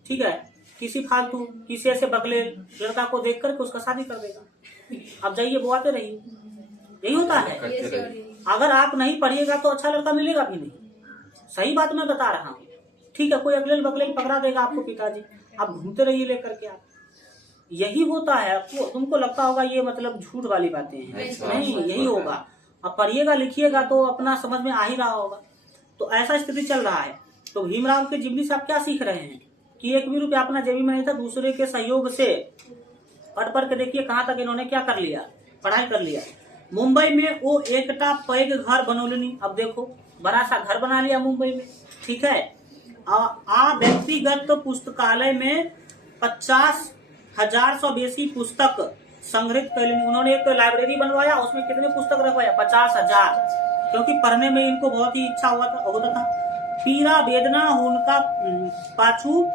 ठीक है, किसी ऐसे बगले लड़का को देख करके उसका शादी कर देगा। अब जाइए बुआते रहिए, यही होता है। अगर आप नहीं पढ़िएगा तो अच्छा लड़का मिलेगा भी नहीं, सही बात मैं बता रहा हूँ, ठीक है। कोई अगले बगले पकड़ा देगा आपको पिताजी, आप घूमते रहिए लेकर के। आप यही होता है। आपको तुमको लगता होगा ये मतलब झूठ वाली बातें हैं, नहीं, यही होगा। अब पढ़िएगा लिखिएगा तो अपना समझ में आ ही रहा होगा। तो ऐसा स्थिति चल रहा है। तो भीमराव के जीवनी से आप क्या सीख रहे हैं कि एक भी रुपया अपना जेबी में नहीं था, दूसरे के सहयोग से पढ़ के देखिए कहाँ तक इन्होंने क्या कर लिया, पढ़ाई कर लिया। मुंबई में वो एकटा पैग घर बनौलनी। अब देखो बड़ा सा घर बना लिया मुंबई में, ठीक है। व्यक्तिगत पुस्तकालय में 50,000 से बेसी पुस्तक संग्रहित कर लेनी। उन्होंने एक लाइब्रेरी बनवाया, उसमें कितने पुस्तक रखवाया, 50,000, क्योंकि पढ़ने में इनको बहुत ही इच्छा होता था। पीरा वेदना उनका पाछू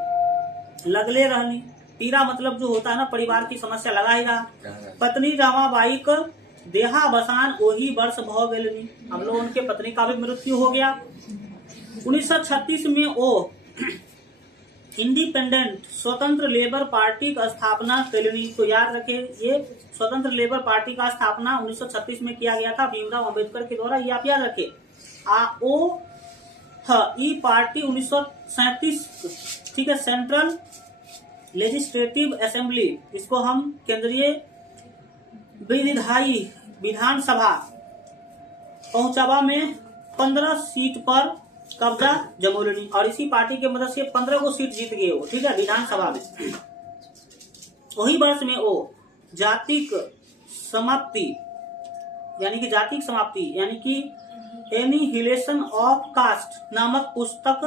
लगले रहनी। पीरा मतलब जो होता है ना, परिवार की समस्या लगा ही रहा। पत्नी रामाबाई का देहावसान वही वर्ष भ गई। अब लोग उनके पत्नी का भी मृत्यु हो गया। 1936 में वो इंडिपेंडेंट स्वतंत्र लेबर पार्टी का स्थापना करेली। तो याद रखे, ये स्वतंत्र लेबर पार्टी का स्थापना 1936 में किया गया था भीमराव अंबेडकर के द्वारा, ये आप याद रखे। ई पार्टी 1937, ठीक है, सेंट्रल लेजिस्लेटिव असेंबली, इसको हम केंद्रीय विधायी विधानसभा पहुंचावा में 15 सीट पर कब्जा जमोलनी, और इसी पार्टी के मदद से 15 को सीट जीत गए वो, ठीक है, विधानसभा में। वही वर्ष में वो जातिक समाप्ति यानी कि एनिहिलेशन ऑफ कास्ट नामक पुस्तक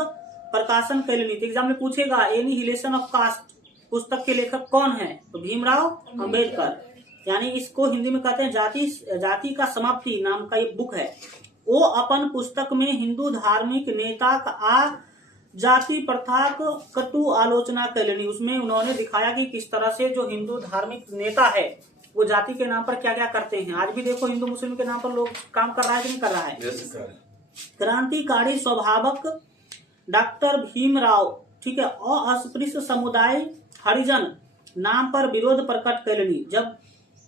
प्रकाशन कैलनी। एग्जाम में पूछेगा एनिहिलेशन ऑफ कास्ट पुस्तक के लेखक कौन है, तो भीमराव अंबेडकर, यानी इसको हिंदी में कहते हैं जाति का समाप्ति नाम का एक बुक है। वो अपन पुस्तक में हिंदू धार्मिक नेता का जाति प्रथा कटु आलोचना कैलनी। उसमें उन्होंने दिखाया कि किस तरह से जो हिंदू धार्मिक नेता है वो जाति के नाम पर क्या क्या करते हैं। आज भी देखो हिंदू मुस्लिम के नाम पर लोग काम कर रहा है कि नहीं कर रहा है। क्रांतिकारी स्वभावक डॉक्टर भीमराव, ठीक है, अस्पृश्य समुदाय हरिजन नाम पर विरोध प्रकट कैलनी। जब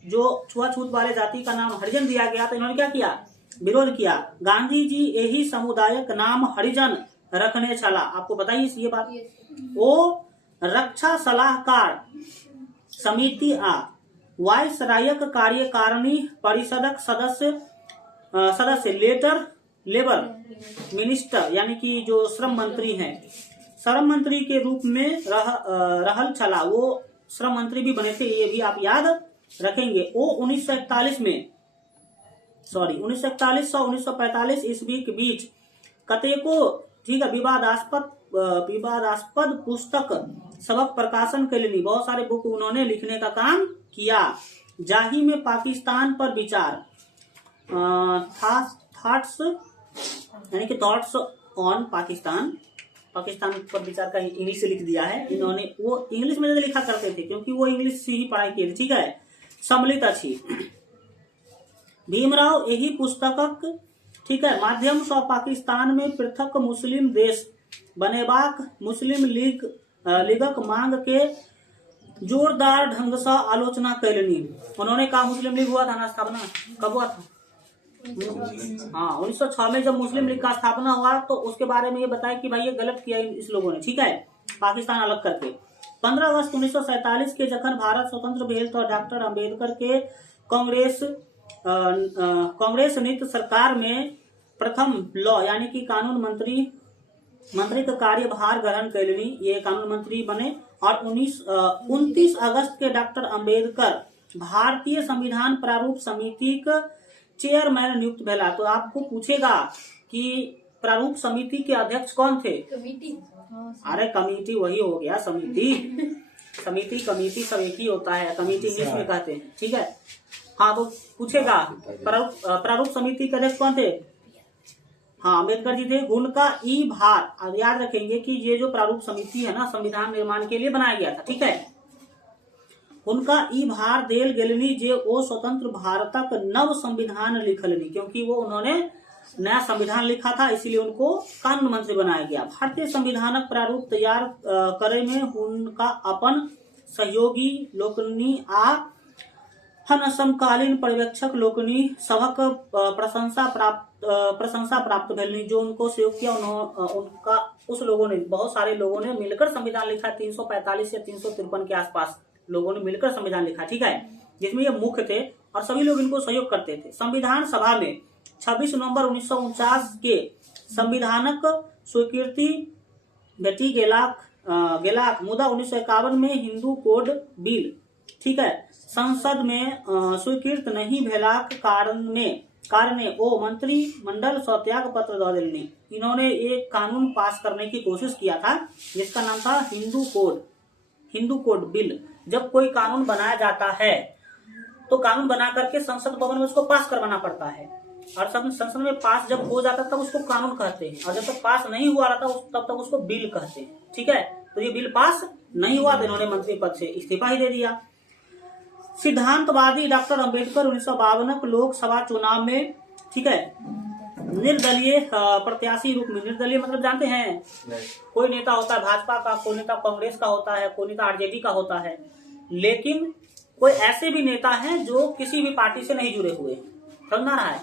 जो छुआछूत वाले जाति का नाम हरिजन दिया गया तो इन्होंने क्या किया, विरोध किया। गांधी जी यही समुदायक नाम हरिजन रखने चला। आपको बताइए ये बात। वो रक्षा सलाहकार समिति वायसरायक कार्यकारिणी परिषदक सदस्य लेबर मिनिस्टर, यानी कि जो श्रम मंत्री हैं, श्रम मंत्री के रूप में रहल चला। वो श्रम मंत्री भी बने थे, ये भी आप याद रखेंगे। वो 1941 से 1945 ईस्वी के बीच कतेको, ठीक है, विवादास्पद पुस्तक सबक प्रकाशन कैलनी। बहुत सारे बुक उन्होंने लिखने का काम किया। जाही में पाकिस्तान पर विचार थॉट्स ऑन पाकिस्तान पर विचार का इंग्लिश से लिख दिया है इन्होंने। वो इंग्लिश में ज्यादा लिखा करते थे क्योंकि वो इंग्लिश से ही पढ़ाई किए थे, ठीक है, सम्मिलित अच्छी। भीमराव यही पुस्तकक, ठीक है, माध्यम से पाकिस्तान में पृथक मुस्लिम देश बनेबाक मुस्लिम लीगक मांग के जोरदार ढंग से आलोचना कैलनी। उन्होंने कहा मुस्लिम लीग हुआ था ना स्थापना, कब हुआ था? हाँ, 1906 में जब मुस्लिम लीग का स्थापना हुआ तो उसके बारे में ये बताया कि भाई ये गलत किया इस लोगों ने, ठीक है, पाकिस्तान अलग करके। 15 अगस्त 1947 के जखन भारत स्वतंत्र भेल तो डॉक्टर अम्बेडकर के कांग्रेस नीति सरकार में प्रथम लॉ यानी कि कानून मंत्री का कार्यभार ग्रहण कैलनी। ये कानून मंत्री बने और 29 अगस्त के डॉक्टर अम्बेडकर भारतीय संविधान प्रारूप समिति का चेयरमैन नियुक्त भेला। तो आपको पूछेगा कि प्रारूप समिति के अध्यक्ष कौन थे? अरे कमेटी वही हो गया, समिति कमेटी सब एक ही होता है, कमेटी इंग्लिश में कहते हैं, ठीक है। हाँ, तो पूछेगा प्रारूप समिति के अध्यक्ष कौन थे? हाँ, अम्बेडकर जी थे। उनका भार याद रखेंगे कि ये जो प्रारूप समिति है ना, संविधान निर्माण के लिए बनाया गया था, ठीक है। उनका ई भार देल गेलनी जे वो स्वतंत्र भारतक नव संविधान लिखलनी, क्योंकि वो उन्होंने नया संविधान लिखा था, इसीलिए उनको कानून मंत्री बनाया गया। भारतीय संविधानक प्रारूप तैयार करे में उनका अपन सहयोगी लोकनि आ समकालीन पर्यवेक्षक लोकनि सभक प्रशंसा प्राप्त भेलनी। जो उनको सहयोग किया उनका उस लोगों ने, बहुत सारे लोगों ने मिलकर संविधान लिखा। 345 या 353 के आसपास लोगों ने मिलकर संविधान लिखा, ठीक है, जिसमें ये मुख्य थे और सभी लोग इनको सहयोग करते थे। संविधान सभा में 26 नवंबर 1949 के संविधानक स्वीकृति भेटी गेलाक मुदा 1951 में हिंदू कोड बिल, ठीक है, संसद में स्वीकृत नहीं भेलाक कारणे ओ मंत्रिमंडल सत्याग पत्र दे देलनी। इन्होंने एक कानून पास करने की कोशिश किया था जिसका नाम था हिंदू कोड बिल। जब कोई कानून बनाया जाता है तो कानून बना करके संसद भवन में उसको पास करवाना पड़ता है, और संसद में पास जब हो जाता तब उसको कानून कहते हैं, और जब तक पास नहीं हुआ रहता तब तक उसको बिल कहते हैं, ठीक है। तो ये बिल पास नहीं हुआ तो इन्होंने मंत्री पद से इस्तीफा ही दे दिया। सिद्धांतवादी डॉक्टर अंबेडकर 1952 लोकसभा चुनाव में, ठीक है, निर्दलीय प्रत्याशी रूप में, निर्दलीय मतलब जानते हैं, कोई नेता होता है भाजपा का, कोई नेता कांग्रेस का होता है, कोई नेता आरजेडी का होता है, लेकिन कोई ऐसे भी नेता हैं जो किसी भी पार्टी से नहीं जुड़े हुए। समझना रहा है,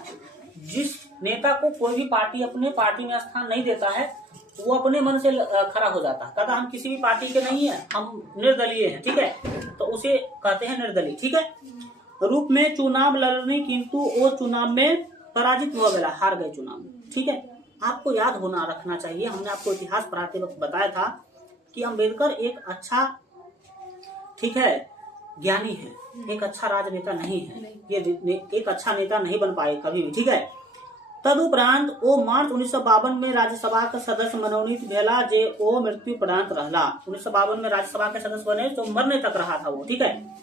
जिस नेता को कोई भी पार्टी अपने पार्टी में स्थान नहीं देता है वो अपने मन से खड़ा हो जाता है, कहता हम किसी भी पार्टी के नहीं है, हम निर्दलीय हैं, ठीक है, तो उसे कहते हैं निर्दलीय, ठीक है, रूप में चुनाव लड़ने, किंतु वो चुनाव में पराजित हो गया, हार गए चुनाव में, ठीक है। आपको याद होना रखना चाहिए, हमने आपको इतिहास पढ़ाते वक्त बताया था कि अंबेडकर एक अच्छा, ठीक है, ज्ञानी है, एक अच्छा राजनेता नहीं है, ये एक अच्छा नेता नहीं बन पाए कभी भी, ठीक है। तदुपरांत वो मार्च 1952 में राज्यसभा का सदस्य मनोनीत भेला जे वो मृत्यु प्रांत रहला। 1952 में राज्यसभा के सदस्य बने तो मरने तक रहा था वो, ठीक है।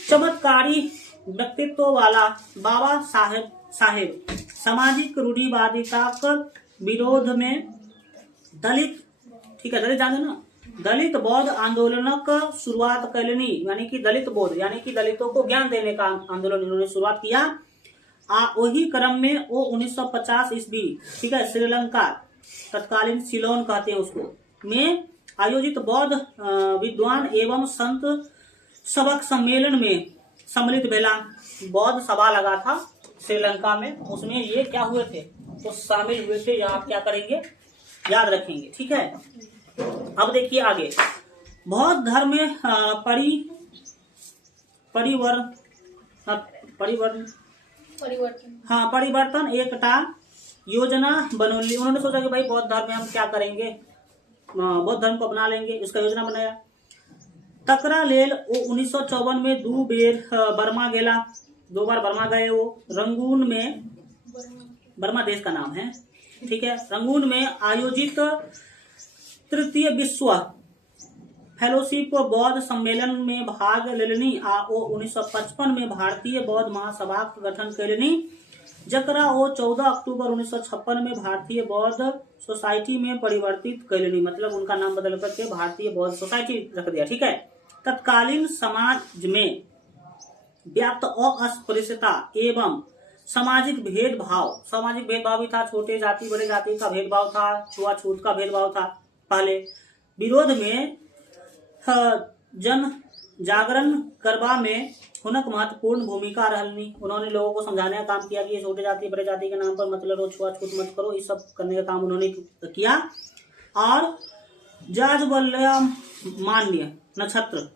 चमत्कारी व्यक्तित्व वाला बाबा साहेब सामाजिक रूढ़िवादिता के विरोध में दलित, ठीक है, दलित जाने ना, दलित बौद्ध आंदोलनक शुरुआत कैलनी, यानी कि दलित बौद्ध यानी कि दलितों को ज्ञान देने का आंदोलन इन्होंने शुरुआत किया। वही क्रम में वो 1950 ईस्वी, ठीक है, श्रीलंका, तत्कालीन सिलोन कहते हैं उसको, में आयोजित बौद्ध विद्वान एवं संत सबक सम्मेलन में सम्मिलित भेला। बौद्ध सभा लगा था श्रीलंका में, उसमें ये क्या हुए थे तो शामिल हुए थे, आप क्या करेंगे याद रखेंगे, ठीक है। अब देखिए आगे, बौद्ध धर्म में परिवर्तन एकटा योजना बनौली। उन्होंने सोचा कि भाई बौद्ध धर्म में हम क्या करेंगे, बौद्ध धर्म को अपना लेंगे, इसका योजना बनाया। तकरा लेल वो 1954 में 2 बेर बर्मा गेला, 2 बार बर्मा गए वो। रंगून में, बर्मा देश का नाम है, ठीक है, रंगून में आयोजित तृतीय विश्व फेलोशिप बौद्ध सम्मेलन में भाग लेलनी। वो 1955 में भारतीय बौद्ध महासभा का गठन कैलनी, जकरा वो 14 अक्टूबर 1956 में भारतीय बौद्ध सोसाइटी में परिवर्तित कैलनी, मतलब उनका नाम बदल करके भारतीय बौद्ध सोसाइटी रख दिया, ठीक है। तत्कालीन समाज में व्याप्त अस्पृश्यता एवं सामाजिक भेदभाव भी था, छोटे जाति बड़े जाति का भेदभाव था, छुआछूत का भेदभाव था। पहले विरोध में जन जागरण करवा में हुनक महत्वपूर्ण भूमिका रहनी। उन्होंने लोगों को समझाने का काम किया कि ये छोटे जाति बड़े जाति के नाम पर मत लड़ो, छुआछूत मत करो, ये सब करने का काम उन्होंने किया। और जाज्वल्यमान्य नक्षत्र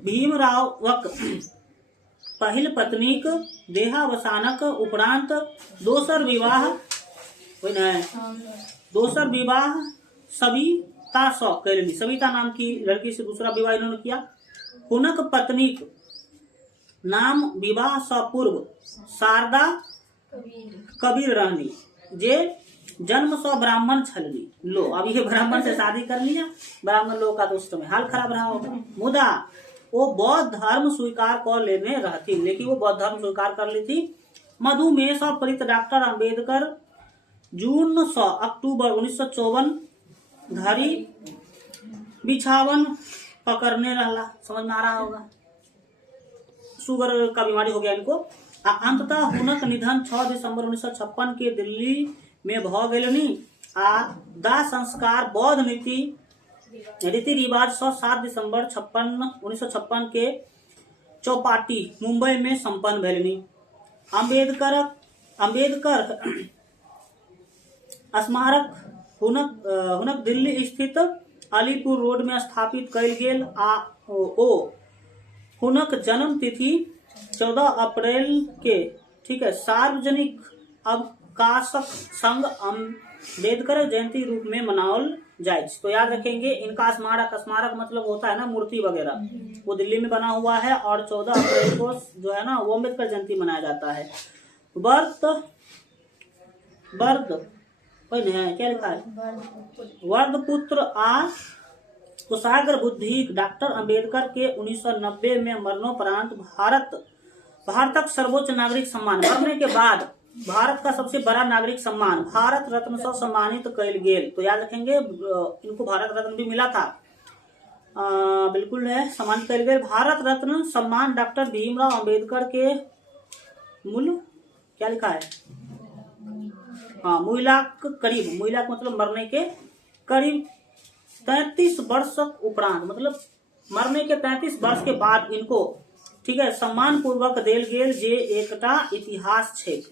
भीमरावक पहिल पत्नीक देहावसानक उपरांत दोसर विवाह सविता सँ कैलनी। सविता नाम की लड़की से दूसरा विवाह इन्होंने किया। हुनक पत्नीक नाम विवाह सँ पूर्व शारदा कबीर रहनी, जे जन्म सँ ब्राह्मण छलनी। लो अब ये ब्राह्मण से शादी कर लिया, ब्राह्मण लोग का तो उस समय हाल खराब रहा होगा। मुदा वो बौद्ध धर्म स्वीकार कर लेने रहती, लेकिन वो बौद्ध धर्म स्वीकार कर ली थी। मधुमेह से पीड़ित डॉक्टर अंबेडकर जून से अक्टूबर 1954 धरी बिछावन पकड़ने रहला। समझ में आ रहा होगा, शुगर का बीमारी हो गया इनको। अंततः हुनक निधन 6 दिसंबर 1956 के दिल्ली में भ गेलनि। आ दाह संस्कार बौद्ध रीति रिवाज 7 दिसंबर 1956 के चौपाटी मुंबई में संपन्न भेलनि। अम्बेडकर स्मारक हुनक दिल्ली स्थित अलीपुर रोड में स्थापित कयल गेल। आ ओ हुनक जन्म तिथि 14 अप्रैल के, ठीक है, सार्वजनिक अवकाशक संग अम्बेडकर जयंती रूप में मनावल जाए। तो याद रखेंगे इनका स्मारक मतलब होता है ना मूर्ति वगैरह, वो दिल्ली में बना हुआ है और 14 अप्रैल को जो है ना वो अम्बेडकर जयंती मनाया जाता है। क्या लिखा है? वर्ध पुत्र आ कुशाग्र बुद्धि डॉक्टर अंबेडकर के 1990 में मरणोपरांत भारतक सर्वोच्च नागरिक सम्मान, मरने के बाद भारत का सबसे बड़ा नागरिक सम्मान भारत रत्न से सम्मानित कयल गेल। तो याद रखेंगे इनको भारत रत्न भी मिला था, बिल्कुल है, सम्मानित कयल गेल। भारत रत्न सम्मान डॉक्टर भीमराव अंबेडकर के मूल क्या लिखा है? हाँ, मुइलाक मतलब मरने के करीब 33 वर्षक उपरांत, मतलब मरने के 33 वर्ष के बाद इनको, ठीक है, सम्मान पूर्वक देल गेल जे एकटा इतिहास छे।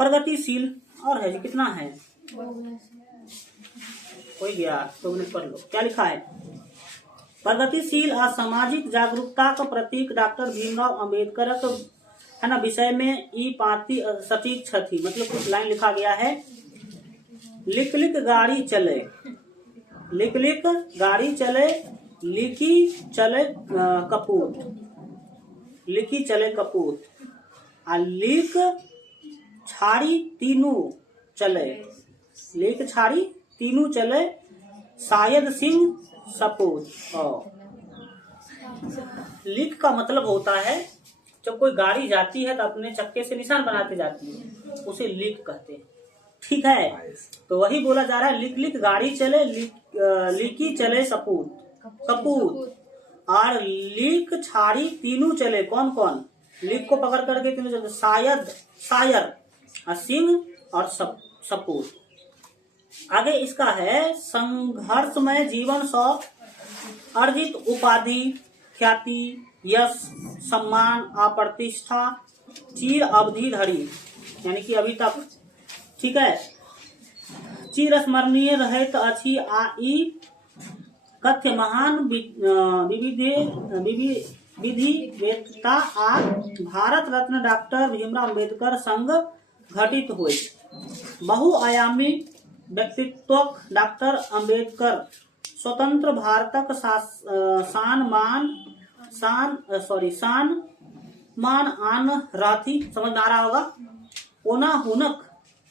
प्रगतिशील और है कितना है? हो गया, 2 मिनट पढ़ लो क्या लिखा है। प्रगतिशील और सामाजिक जागरूकता का प्रतीक डॉक्टर भीमराव अंबेडकर है ना विषय में ई पाती सटीक छथी। मतलब कुछ लाइन लिखा गया है। लिक लिक गाड़ी चले, लिक लिक गाड़ी चले, लिकी चले कपूत, लिकी चले कपूत, आ लिक छाड़ी तीनों चले, लिक छाड़ी तीनों चले, शायद सिंह सपूत। लिक का मतलब होता है जब कोई गाड़ी जाती है तो अपने चक्के से निशान बनाते जाती है, उसे लिक कहते हैं, ठीक है। तो वही बोला जा रहा है, लिक लिक गाड़ी चले, लिकी चले कपूत, और लिक छाड़ी तीनों चले। कौन कौन? लिक को पकड़ करके तीनों चले, शायर, सिंह और सपूत। आगे इसका है, संघर्षमय जीवन से अर्जित उपाधि, ख्याति, यश, सम्मान आ प्रतिष्ठा चिर अवधि धरि, यानी कि अभी तक, ठीक है, चिर स्मरणीय रहैत अछि। आ ई कथ्य महान विधिवेत्ता आ भारत रत्न डॉक्टर भीमराव अंबेडकर संग घटित हुए। बहुआयामी व्यक्तित्वक डॉक्टर अंबेडकर स्वतंत्र भारतक शान मान आन राथी, समझ आ रहा होगा। ओना हुनक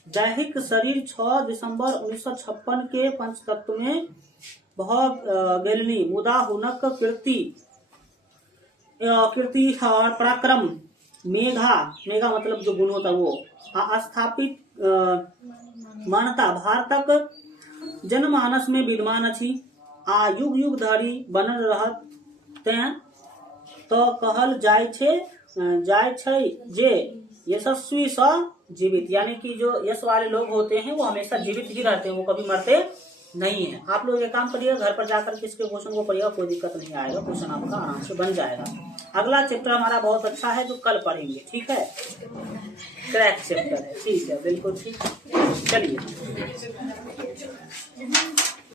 दैहिक शरीर 6 दिसंबर 1956 के पंचतत्व में भ गेलनि, मुदा हुनक कीर्ति और पराक्रम, मेघा मतलब जो गुण होता वो, स्थापित मान्यता भारतक जनमानस में विद्यमान अछि आ युग युग धरि बनल रहत। तें तो कहल जाय छै जे यशस्वी सा जीवित, यानी कि जो यश वाले लोग होते हैं वो हमेशा जीवित ही रहते हैं, वो कभी मरते नहीं है। आप लोग ये काम करिएगा, घर पर जाकर के इसके क्वेश्चन को पढ़िएगा, कोई दिक्कत नहीं आएगा, क्वेश्चन आपका आराम से बन जाएगा। अगला चैप्टर हमारा बहुत अच्छा है जो कल पढ़ेंगे, ठीक है, क्रैक चैप्टर है, ठीक है, बिल्कुल ठीक। चलिए।